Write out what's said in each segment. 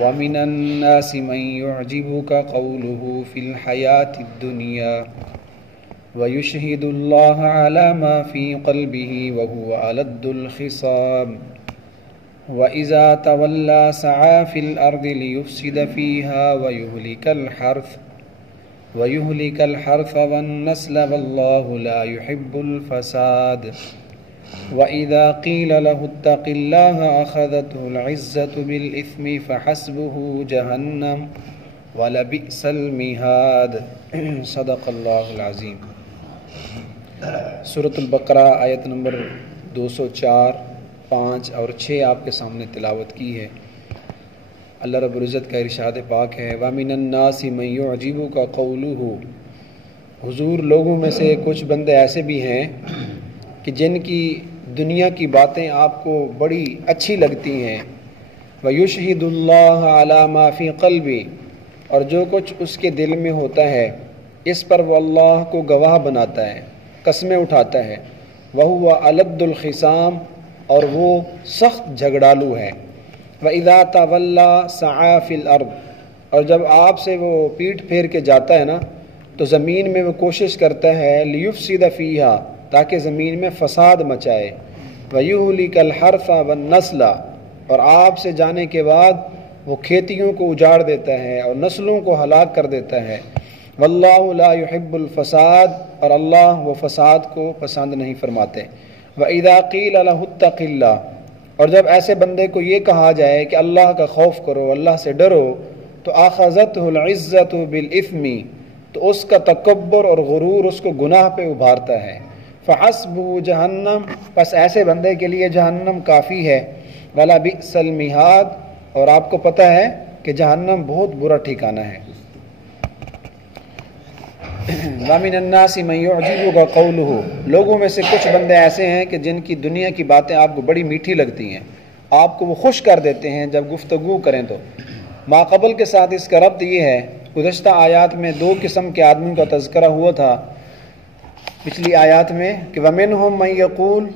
ومن الناس من يعجبك قوله في الحياة الدنيا ويشهد الله على ما في قلبه وهو ألد الخصام وإذا تولى سعى في الأرض ليفسد فيها ويهلك الحرث والنسل والله لا يحب الفساد وإذا قيل له اتق الله أخذته العزة بالإثم فحسبه جهنم ولبئس المهاد صدق اللہ العظیم۔ سورۃ البقرہ آیت نمبر 204، 5 اور 6 آپ کے سامنے تلاوت کی ہے۔ اللہ رب العزت کا ارشاد پاک ہے وَمِنَ النَّاسِ مَن يُعْجِبُكَ قَوْلُهُ، حضور لوگوں میں سے کچھ بندے ایسے بھی ہیں کہ جن کی دنیا کی باتیں آپ کو بڑی اچھی لگتی ہیں، وَيُشْهِدُ اللَّهَ عَلَى مَا فِي قَلْبِهِ، اور جو کچھ اس کے دل میں ہوتا ہے اس پر وہ اللہ کو گواہ بناتا ہے، قسمیں اٹھاتا ہے، وَهُوَ أَلَدُّ الْخِصَامِ، اور وہ سخت جھگڑالو ہے، وَإِذَا تَوَلَّى سَعَى فِي الْأَرْضِ، اور جب آپ سے وہ پیٹھ پھیر کے جاتا ہے نا تو زمین میں وہ کوشش کرتا ہے لِيُفْسِدَ فِيهَا، تاکہ زمین میں فساد مچائے، وَيُهْلِكَ الْحَرْثَ وَالنَّسْلَ، اور آپ سے جانے کے بعد وہ کھیتیوں کو اجاڑ دیتا ہے اور نسلوں کو ہلاک کر دیتا ہے، وَاللَّهُ لَا يُحِبُّ الْفَسَادَ، اور اللہ وہ فساد کو پسند نہیں فرماتے، وَإِذَا قِيلَ لَهُ اتَّقِ اللَّهَ، اور جب ایسے بندے کو یہ کہا جائے کہ اللہ کا خوف کرو، اللہ سے ڈرو، تو آخذتہ العزت بالإثم، تو اس کا تکبر اور غرور اس کو گناہ پہ ابھارتا ہے، فحسبہ جہنم، پس ایسے بندے کے لیے جہنم کافی ہے، ولبئس المہاد، اور آپ کو پتہ ہے کہ جہنم بہت برا ٹھکانہ ہے۔ وَمِنَ النَّاسِ مَن يُعْجِبُكَ قَوْلُهُ، لوگوں میں سے کچھ بندے ایسے ہیں کہ جن کی دنیا کی باتیں آپ کو بڑی میٹھی لگتی ہیں، آپ کو وہ خوش کر دیتے ہیں جب گفتگو کریں تو۔ ما قبل کے ساتھ اس کا ربط یہ ہے، گزشتہ آیات میں 2 قسم کے آدمیوں کا تذکرہ ہوا تھا پچھلی آیات میں، کہ وَمِنْهُم مَن يَقُولُ،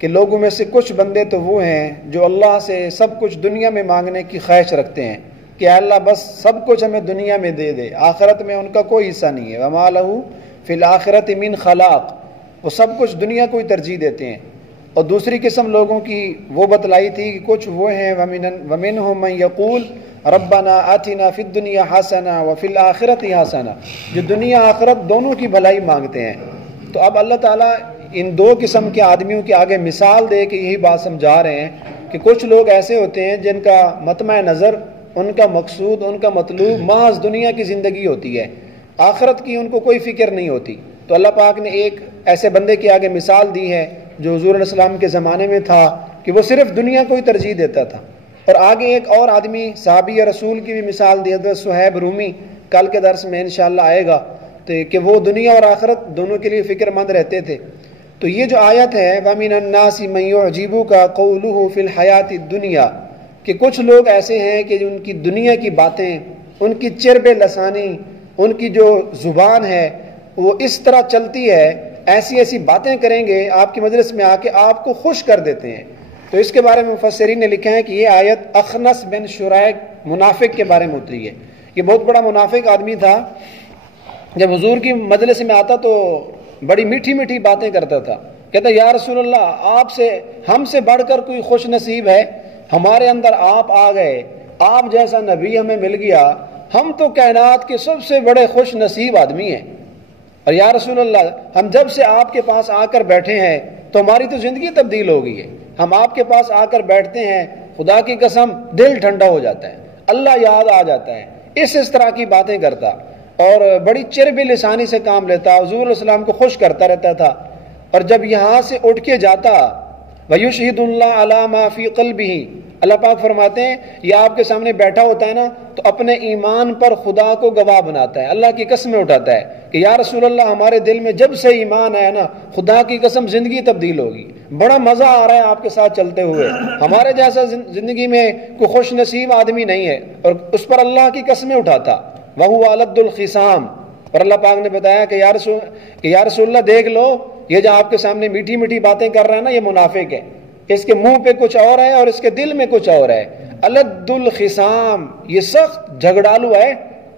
کہ لوگوں میں سے کچھ بندے تو وہ ہیں جو اللہ سے سب کچھ دنیا میں مانگنے کی خواہش رکھتے ہیں کہ اللہ بس سب کچھ ہمیں دنیا میں دے دے، آخرت میں ان کا کوئی حصہ نہیں ہے، وَمَا لَهُ فِي الْآخِرَةِ مِنْ خَلَاقٍ، وہ سب کچھ دنیا کو ہی ترجیح دیتے ہیں۔ اور دوسری قسم لوگوں کی وہ بتلائی تھی کہ کچھ وہ ہیں وَمِنْهُم مَن يَقُولُ رَبَّنَا آتِنَا فِي الدُّنْيَا حَسَنَةً وَفِي الْآخِرَةِ حَسَنَةً، جو دنیا آخرت دونوں کی بھلائی مانگتے ہیں۔ تو اب اللہ تعالیٰ ان 2 قسم کے آدمیوں کے آگے مثال دے کے یہی بات سمجھا رہے ہیں کہ کچھ لوگ ایسے ہوتے ہیں جن کا مطمع نظر، ان کا مقصود، ان کا مطلوب محض دنیا کی زندگی ہوتی ہے، آخرت کی ان کو کوئی فکر نہیں ہوتی۔ تو اللہ پاک نے ایک ایسے بندے کے آگے مثال دی ہے جو حضور علیہ السلام کے زمانے میں تھا کہ وہ صرف دنیا کو ہی ترجیح دیتا تھا، اور آگے ایک اور آدمی صحابی رسول کی بھی مثال دی، حضرت صہیب رومی، کل کے درس میں انشاءاللہ آئے گا، تو کہ وہ دنیا اور آخرت دونوں کے لیے فکر مند رہتے تھے۔ تو یہ جو آیت ہے وَمِنَ النَّاسِ مَن يُعْجِبُكَ قَوْلُهُ فِي الْحَيَاةِ الدُّنْيَا، کہ کچھ لوگ ایسے ہیں کہ ان کی دنیا کی باتیں، ان کی چرب لسانی، ان کی جو زبان ہے وہ اس طرح چلتی ہے، ایسی ایسی باتیں کریں گے آپ کی مجلس میں آ کے آپ کو خوش کر دیتے ہیں۔ تو اس کے بارے میں مفسرین نے لکھا ہے کہ یہ آیت اخنس بن شریک منافق کے بارے میں اتری ہے۔ یہ بہت بڑا منافق آدمی تھا، جب حضور کی مجلس میں آتا تو بڑی میٹھی میٹھی باتیں کرتا تھا، کہتا یا رسول اللہ آپ سے، ہم سے بڑھ کر کوئی خوش نصیب ہے، ہمارے اندر آپ آ گئے، آپ جیسا نبی ہمیں مل گیا، ہم تو کائنات کے سب سے بڑے خوش نصیب آدمی ہیں، اور یا رسول اللہ ہم جب سے آپ کے پاس آ کر بیٹھے ہیں تو ہماری تو زندگی تبدیل ہو گئی ہے، ہم آپ کے پاس آ کر بیٹھتے ہیں خدا کی قسم دل ٹھنڈا ہو جاتا ہے، اللہ یاد آ جاتا ہے، اس طرح کی باتیں کرتا اور بڑی چرب لسانی سے کام لیتا، حضور علیہ السلام کو خوش کرتا رہتا تھا۔ اور جب یہاں سے اٹھ کے جاتا وَيُشْهِدُ اللَّهَ عَلَى مَا فِي قَلْبِهِ، اللہ پاک فرماتے ہیں یہ آپ کے سامنے بیٹھا ہوتا ہے نا تو اپنے ایمان پر خدا کو گواہ بناتا ہے، اللہ کی قسمیں اٹھاتا ہے کہ یا رسول اللہ ہمارے دل میں جب سے ایمان آیا نا خدا کی قسم زندگی تبدیل ہوگی، بڑا مزہ آ رہا ہے آپ کے ساتھ چلتے ہوئے، ہمارے جیسا زندگی میں کوئی خوش نصیب آدمی نہیں ہے، اور اس پر اللہ کی قسمیں اٹھاتا، وَهُوَ أَلَدُّ الْخِصَامِ۔ اور اللہ پاک نے بتایا کہ یا رسول اللہ دیکھ لو یہ جو آپ کے سامنے میٹھی میٹھی باتیں کر رہا ہے نا یہ منافق ہے، اس کے منہ پہ کچھ اور ہے اور اس کے دل میں کچھ اور ہے، الد الخصام، یہ سخت جھگڑالو ہے،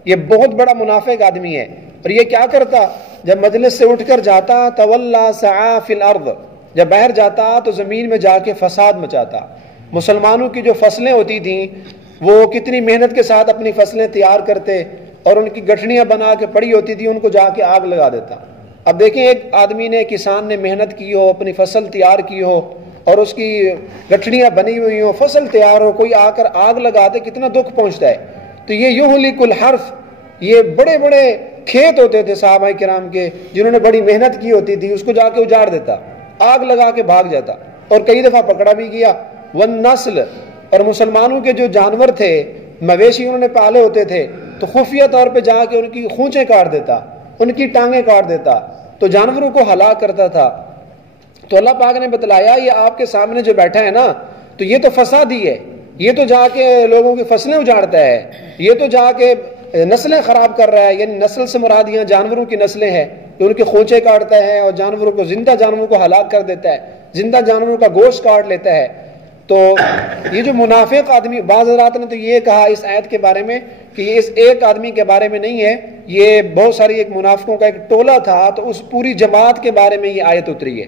یہ بہت بڑا منافق آدمی ہے۔ اور یہ کیا کرتا؟ جب مجلس سے اٹھ کر جاتا تولا سعی فی الارض، جب باہر جاتا تو زمین میں جا کے فساد مچاتا۔ مسلمانوں کی جو فصلیں ہوتی تھیں وہ کتنی محنت کے ساتھ اپنی فصلیں تیار کرتے اور ان کی گٹھڑیاں بنا کے پڑی ہوتی تھی، ان کو جا کے آگ لگا دیتا۔ اب دیکھیں ایک آدمی نے، کسان نے محنت کی ہو، اپنی فصل تیار کی ہو اور اس کی گٹھڑیاں بنی ہوئی ہوں، فصل تیار ہو، کوئی آ کر آگ لگا دے، کتنا دکھ پہنچتا ہے۔ تو یہ یہلک الحرث، یہ بڑے بڑے کھیت ہوتے تھے صحابہ کرام کے جنہوں نے بڑی محنت کی ہوتی تھی، اس کو جا کے اجاڑ دیتا، آگ لگا کے بھاگ جاتا، اور کئی دفعہ پکڑا بھی گیا۔ والنسل، اور مسلمانوں کے جو جانور تھے، مویشی انہوں نے پالے ہوتے تھے، تو خفیہ طور پہ جا کے ان کی خونچیں کاٹ دیتا، ان کی ٹانگیں کاٹ دیتا، تو جانوروں کو ہلاک کرتا تھا۔ تو اللہ پاک نے بتلایا یہ آپ کے سامنے جو بیٹھا ہے نا، تو یہ تو فسادی ہے، یہ تو جا کے لوگوں کی فصلیں اجاڑتا ہے، یہ تو جا کے نسلیں خراب کر رہا ہے۔ یعنی نسل سے مراد یہاں جانوروں کی نسلیں ہیں، جو ان کے خونچے کاٹتا ہے اور جانوروں کو، زندہ جانوروں کو ہلاک کر دیتا ہے، زندہ جانوروں کا گوشت کاٹ لیتا ہے۔ تو یہ جو منافق آدمی، بعض حضرات نے تو یہ کہا اس آیت کے بارے میں کہ یہ اس ایک آدمی کے بارے میں نہیں ہے، یہ بہت ساری ایک منافقوں کا ایک ٹولہ تھا، تو اس پوری جماعت کے بارے میں یہ آیت اتری ہے۔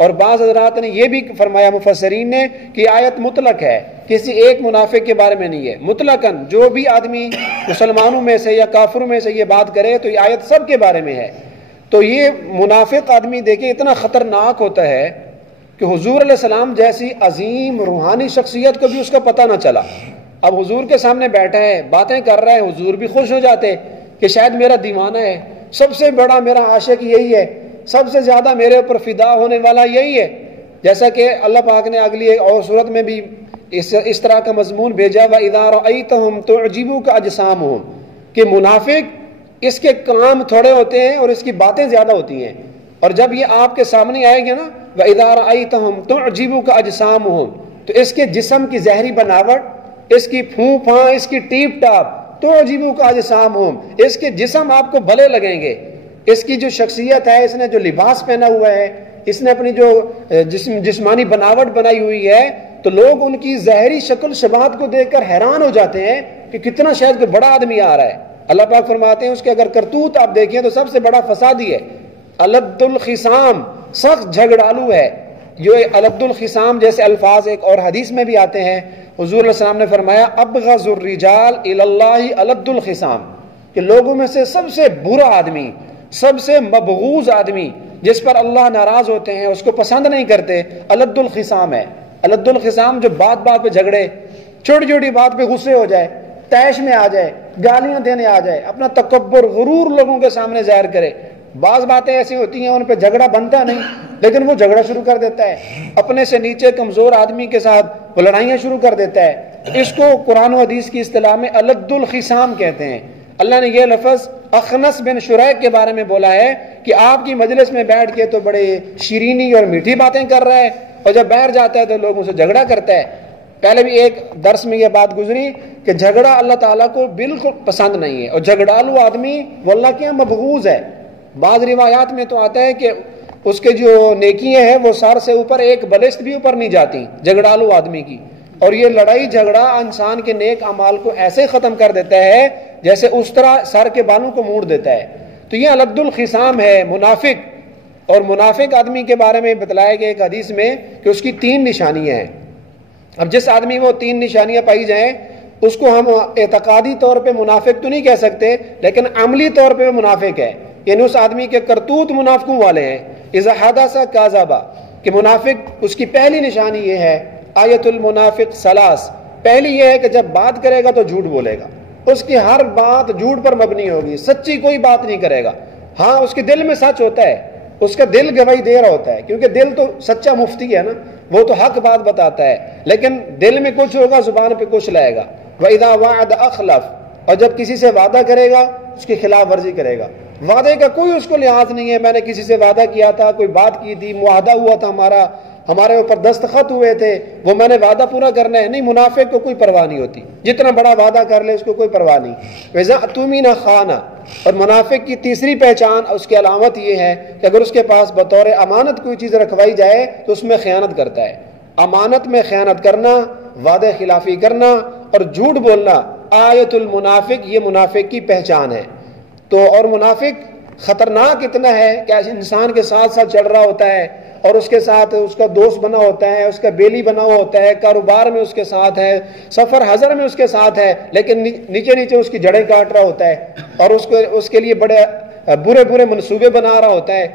اور بعض حضرات نے یہ بھی فرمایا مفسرین نے کہ یہ آیت مطلق ہے، کسی ایک منافق کے بارے میں نہیں ہے، مطلقاً جو بھی آدمی مسلمانوں میں سے یا کافروں میں سے یہ بات کرے تو یہ آیت سب کے بارے میں ہے۔ تو یہ منافق آدمی دیکھیں اتنا خطرناک ہوتا ہے کہ حضور علیہ السلام جیسی عظیم روحانی شخصیت کو بھی اس کا پتہ نہ چلا۔ اب حضور کے سامنے بیٹھا ہے، باتیں کر رہا ہے، حضور بھی خوش ہو جاتے کہ شاید میرا دیوانہ ہے، سب سے بڑا میرا عاشق یہی ہے، سب سے زیادہ میرے اوپر فدا ہونے والا یہی ہے۔ جیسا کہ اللہ پاک نے اگلی ایک اور صورت میں بھی اس طرح کا مضمون بھیجا، وَإِذَا رَأَيْتَهُمْ تُعْجِبُكَ أَجْسَامُهُمْ، کہ منافق اس کے کام تھوڑے ہوتے ہیں اور اس کی باتیں زیادہ ہوتی ہیں، اور جب یہ آپ کے سامنے آئے گے نا، وَإِذَا رَأَيْتَهُمْ تُعْجِبُكَ أَجْسَامُهُمْ، تو اس کے جسم کی ظاہری بناوٹ، اس کی پھوں پھاں، اس کی ٹیپ ٹاپ، تُعْجِبُكَ أَجْسَامُهُمْ، اس کے جسم آپ کو بھلے لگیں گے، اس کی جو شخصیت ہے، اس نے جو لباس پہنا ہوا ہے، اس نے اپنی جو جسمانی بناوٹ بنائی ہوئی ہے، تو لوگ ان کی ظاہری شکل شباہت کو دیکھ کر حیران ہو جاتے ہیں کہ کتنا شاید کوئی بڑا آدمی آ رہا ہے۔ اللہ پاک فرماتے ہیں اس کے اگر کرتوت آپ دیکھیں تو سب سے بڑا فسادی ہے، الد الخصام، سخت جھگڑالو ہے۔ جو الد الخصام جیسے الفاظ ایک اور حدیث میں بھی آتے ہیں، حضور علیہ السلام نے فرمایا ابغض الرجال الی اللہ الد الخصام، کہ لوگوں میں سے سب سے برا آدمی، سب سے مبغوض آدمی جس پر اللہ ناراض ہوتے ہیں، اس کو پسند نہیں کرتے، الد الخصام ہے۔ الد الخصام جو بات بات پہ جھگڑے، چھوٹی چھوٹی بات پہ غصے ہو جائے، تیش میں آ جائے، گالیاں دینے آ جائے، اپنا تکبر غرور لوگوں کے سامنے ظاہر کرے۔ بعض باتیں ایسی ہوتی ہیں ان پہ جھگڑا بنتا نہیں، لیکن وہ جھگڑا شروع کر دیتا ہے، اپنے سے نیچے کمزور آدمی کے ساتھ وہ لڑائیاں شروع کر دیتا ہے۔ اس کو قرآن و حدیث کی اصطلاح میں الد الخصام کہتے ہیں۔ اللہ نے یہ لفظ اخنس بن شریک کے بارے میں بولا ہے کہ آپ کی مجلس میں بیٹھ کے تو بڑے شیرینی اور میٹھی باتیں کر رہا ہے، اور جب باہر جاتا ہے تو لوگوں سے جھگڑا کرتا ہے۔ پہلے بھی ایک درس میں یہ بات گزری کہ جھگڑا اللہ تعالیٰ کو بالکل پسند نہیں ہے، اور جھگڑالو آدمی وہ اللہ کے یہاں مبغوض ہے۔ بعض روایات میں تو آتا ہے کہ اس کے جو نیکیاں ہیں وہ سر سے اوپر ایک بلشت بھی اوپر نہیں جاتی جھگڑالو آدمی کی، اور یہ لڑائی جھگڑا انسان کے نیک اعمال کو ایسے ختم کر دیتا ہے جیسے اس طرح سر کے بالوں کو موڑ دیتا ہے۔ تو یہ الد الخصام ہے، منافق۔ اور منافق آدمی کے بارے میں بتلایا گیا ایک حدیث میں کہ اس کی 3 نشانیاں ہیں۔ اب جس آدمی وہ 3 نشانیاں پائی جائیں اس کو ہم اعتقادی طور پہ منافق تو نہیں کہہ سکتے، لیکن عملی طور پہ وہ منافق ہے، یعنی اس آدمی کے کرتوت منافقوں والے ہیں۔ اذا حدث کذب، کہ منافق اس کی پہلی نشانی یہ ہے، آیت المنافق ثلاث، پہلی یہ ہے کہ جب بات کرے گا تو جھوٹ بولے گا، اس کی ہر بات جھوٹ پر مبنی ہوگی، سچی کوئی بات نہیں کرے گا۔ ہاں اس کے دل میں سچ ہوتا ہے، اس کا دل گواہی دے رہا ہوتا ہے، کیونکہ دل تو سچا مفتی ہے نا، وہ تو حق بات بتاتا ہے، لیکن دل میں کچھ ہوگا، زبان پہ کچھ لائے گا۔ وَإِذَا وَعَدَ أَخْلَفَ، اور جب کسی سے وعدہ کرے گا اس کی خلاف ورزی کرے گا۔ وعدے کا کوئی اس کو لحاظ نہیں ہے، میں نے کسی سے وعدہ کیا تھا، کوئی بات کی تھی، معاہدہ ہوا تھا ہمارے اوپر دستخط ہوئے تھے، وہ میں نے وعدہ پورا کرنا ہے، نہیں، منافق کو کوئی پرواہ نہیں ہوتی، جتنا بڑا وعدہ کر لے اس کو کوئی پرواہ نہیں۔ وَإِذَا اؤْتُمِنَ خَانَ، اور منافق کی تیسری پہچان، اس کی علامت یہ ہے کہ اگر اس کے پاس بطور امانت کوئی چیز رکھوائی جائے تو اس میں خیانت کرتا ہے۔ امانت میں خیانت کرنا وعدہ خلافی کرنا اور جھوٹ بولنا آیت المنافق، یہ منافق کی پہچان ہے۔ تو اور منافق خطرناک اتنا ہے کہ انسان کے ساتھ ساتھ چل رہا ہوتا ہے اور اس کے ساتھ اس کا دوست بنا ہوتا ہے، اس کا بیلی بنا ہوا ہے، کاروبار میں اس کے ساتھ ہے، سفر حضر میں اس کے ساتھ ہے، لیکن نیچے نیچے اس کی جڑیں کاٹ رہا ہوتا ہے اور اس کے لیے بڑے برے برے منصوبے بنا رہا ہوتا ہے۔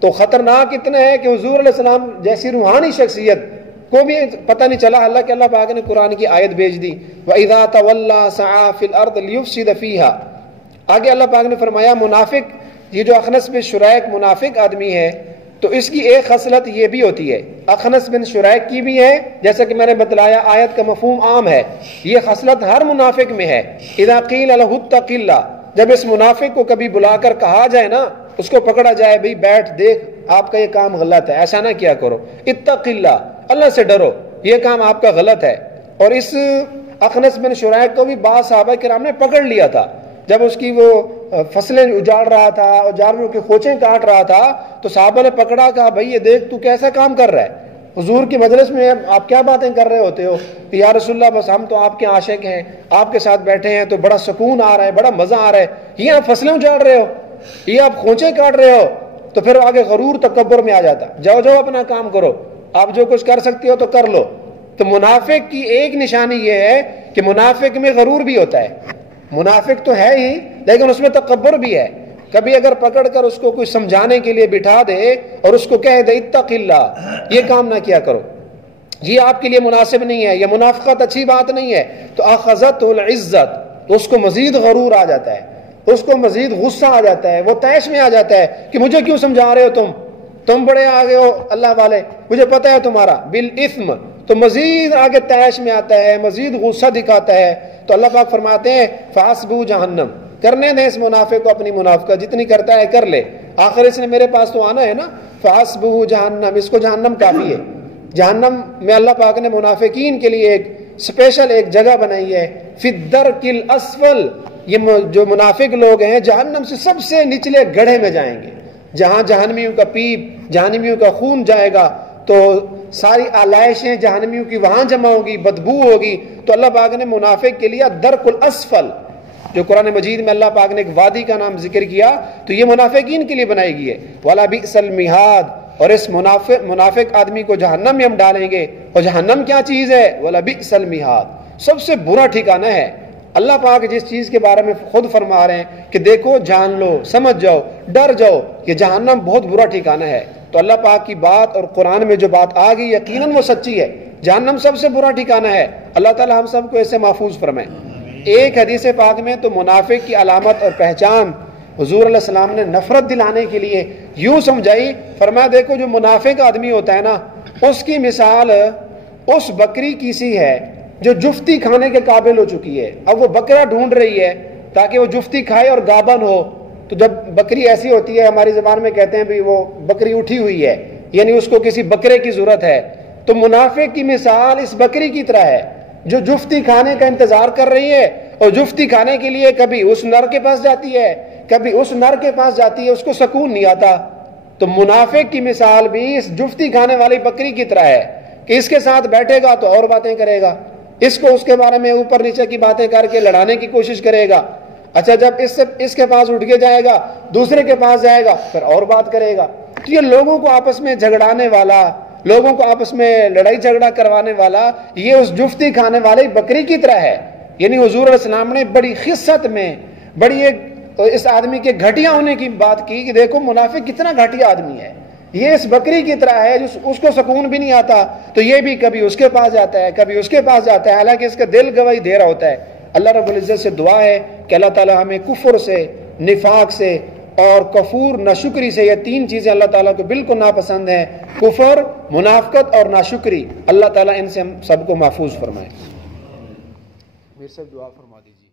تو خطرناک اتنا ہے کہ حضور علیہ السلام جیسی روحانی شخصیت کو بھی پتہ نہیں چلا، اللہ پاک نے قرآن کی آیت بھیج دی وَإِذَا تَوَلَّى سَعَى فِي الْأَرْضِ لِيُفْسِدَ فِيهَا۔ آگے اللہ پاک نے فرمایا منافق، یہ جو اخنس بن شریک منافق آدمی ہے تو اس کی ایک خصلت یہ بھی ہوتی ہے، اخنس بن شریک کی بھی ہے، جیسا کہ میں نے بتلایا آیت کا مفہوم عام ہے، یہ خصلت ہر منافق میں ہے۔ اذا قیل لہ اتق اللہ، جب اس منافق کو کبھی بلا کر کہا جائے نا، اس کو پکڑا جائے بھئی بیٹھ دیکھ آپ کا یہ کام غلط ہے، ایسا نہ کیا کرو، اتق اللہ، اللہ سے ڈرو، یہ کام آپ کا غلط ہے۔ اور اس اخنس بن شریک کو بھی بعض صحابہ کرام نے پکڑ لیا تھا، جب اس کی وہ فصلیں اجاڑ رہا تھا اور جانوروں کی کھوچیں کاٹ رہا تھا تو صحابہ نے پکڑا، کہا بھائی یہ دیکھ تو کیسا کام کر رہا ہے، حضور کی مجلس میں آپ کیا باتیں کر رہے ہوتے ہو؟ کہ یا رسول اللہ بس ہم تو آپ کے عاشق ہیں، آپ کے ساتھ بیٹھے ہیں تو بڑا سکون آ رہا ہے، بڑا مزہ آ رہا ہے، یہ آپ فصلیں اجاڑ رہے ہو، یہ آپ کھوچیں کاٹ رہے ہو۔ تو پھر آگے غرور تکبر میں آ جاتا، جاؤ جاؤ اپنا کام کرو، آپ جو کچھ کر سکتے ہو تو کر لو۔ تو منافق کی ایک نشانی یہ ہے کہ منافق میں غرور بھی ہوتا ہے، منافق تو ہے ہی لیکن اس میں تکبر بھی ہے۔ کبھی اگر پکڑ کر اس کو کوئی سمجھانے کے لیے بٹھا دے اور اس کو کہہ دے اتق اللہ، یہ کام نہ کیا کرو، یہ آپ کے لیے مناسب نہیں ہے، یہ منافقت اچھی بات نہیں ہے، تو اخذت العزت، تو اس کو مزید غرور آ جاتا ہے، اس کو مزید غصہ آ جاتا ہے، وہ طیش میں آ جاتا ہے کہ مجھے کیوں سمجھا رہے ہو، تم بڑے آگے ہو اللہ والے، مجھے پتہ ہے تمہارا بالاثم، تو مزید آگے طیش میں آتا ہے، مزید غصہ دکھاتا ہے۔ تو اللہ پاک فرماتے ہیں فَحَسْبُهُ جہنم، کرنے دیں اس منافق کو اپنی منافقت، جتنی کرتا ہے کر لے، آخر اس نے میرے پاس تو آنا ہے نا، فَحَسْبُهُ جہنم، اس کو جہنم کافی ہے۔ جہنم میں اللہ پاک نے منافقین کے لیے ایک اسپیشل ایک جگہ بنائی ہے، فِي الدَّرْكِ الْأَسْفَلِ، یہ جو منافق لوگ ہیں جہنم سے سب سے نچلے گڑھے میں جائیں گے، جہاں جہنمیوں کا پیپ، جہنمیوں کا خون جائے گا، تو ساری آلائشیں جہنمیوں کی وہاں جمع ہوگی، بدبو ہوگی۔ تو اللہ پاک نے منافق کے لیے درک الاسفل، جو قرآن مجید میں اللہ پاک نے ایک وادی کا نام ذکر کیا، تو یہ منافقین کے لیے بنائی گئی ہے۔ وَلَا بِئْسَ الْمِہَادُ، اور اس منافق آدمی کو جہنم میں ہم ڈالیں گے، اور جہنم کیا چیز ہے؟ وَلَا بِئْسَ الْمِہَادُ، سب سے برا ٹھکانہ ہے۔ اللہ پاک جس چیز کے بارے میں خود فرما رہے ہیں کہ دیکھو، جان لو، سمجھ جاؤ، ڈر جاؤ کہ جہنم بہت برا ٹھکانہ ہے۔ تو اللہ پاک کی بات اور قرآن میں جو بات آ گئی یقیناً وہ سچی ہے، جہنم سب سے برا ٹھکانہ ہے۔ اللہ تعالی ہم سب کو اسے محفوظ فرمائے۔ ایک حدیث پاک میں تو منافق کی علامت اور پہچان حضور علیہ السلام نے نفرت دلانے کے لیے یوں سمجھائی، فرمایا دیکھو جو منافق آدمی ہوتا ہے نا، اس کی مثال اس بکری کی سی ہے جو جفتی کھانے کے قابل ہو چکی ہے، اب وہ بکرا ڈھونڈ رہی ہے تاکہ وہ جفتی کھائے اور گابن ہو۔ تو جب بکری ایسی ہوتی ہے، ہماری زبان میں کہتے ہیں بھی وہ بکری اٹھی ہوئی ہے، یعنی اس کو کسی بکرے کی ضرورت ہے، تو منافق کی مثال اس بکری کی طرح ہے جو جفتی کھانے کا انتظار کر رہی ہے، اور جفتی کھانے کے لیے کبھی اس نر کے پاس جاتی ہے، کبھی اس نر کے پاس جاتی ہے، اس کو سکون نہیں آتا۔ تو منافق کی مثال بھی اس جفتی کھانے والی بکری کی طرح ہے کہ اس کے ساتھ بیٹھے گا تو اور باتیں کرے گا، اس کو اس کے بارے میں اوپر نیچے کی باتیں کر کے لڑانے کی کوشش کرے گا، اچھا جب اس کے پاس اٹھ کے جائے گا، دوسرے کے پاس جائے گا، پھر اور بات کرے گا۔ تو یہ لوگوں کو آپس میں جھگڑانے والا، لوگوں کو آپس میں لڑائی جھگڑا کروانے والا، یہ اس جفتی کھانے والی بکری کی طرح ہے۔ یعنی حضور علیہ السلام نے بڑی خست میں بڑی ایک اس آدمی کے گھٹیا ہونے کی بات کی کہ دیکھو منافق کتنا گھٹیا آدمی ہے، یہ اس بکری کی طرح ہے، اس کو سکون بھی نہیں آتا، تو یہ بھی کبھی اس کے پاس جاتا ہے، کبھی اس کے پاس جاتا ہے، حالانکہ اس کا دل گواہی دے رہا ہوتا ہے۔ اللہ رب العزت سے دعا ہے کہ اللہ تعالیٰ ہمیں کفر سے، نفاق سے اور کفور ناشکری سے، یہ تین چیزیں اللہ تعالیٰ کو بالکل ناپسند ہیں، کفر، منافقت اور ناشکری، اللہ تعالیٰ ان سے ہم سب کو محفوظ فرمائے۔ میرے سے دعا فرما دیجیے۔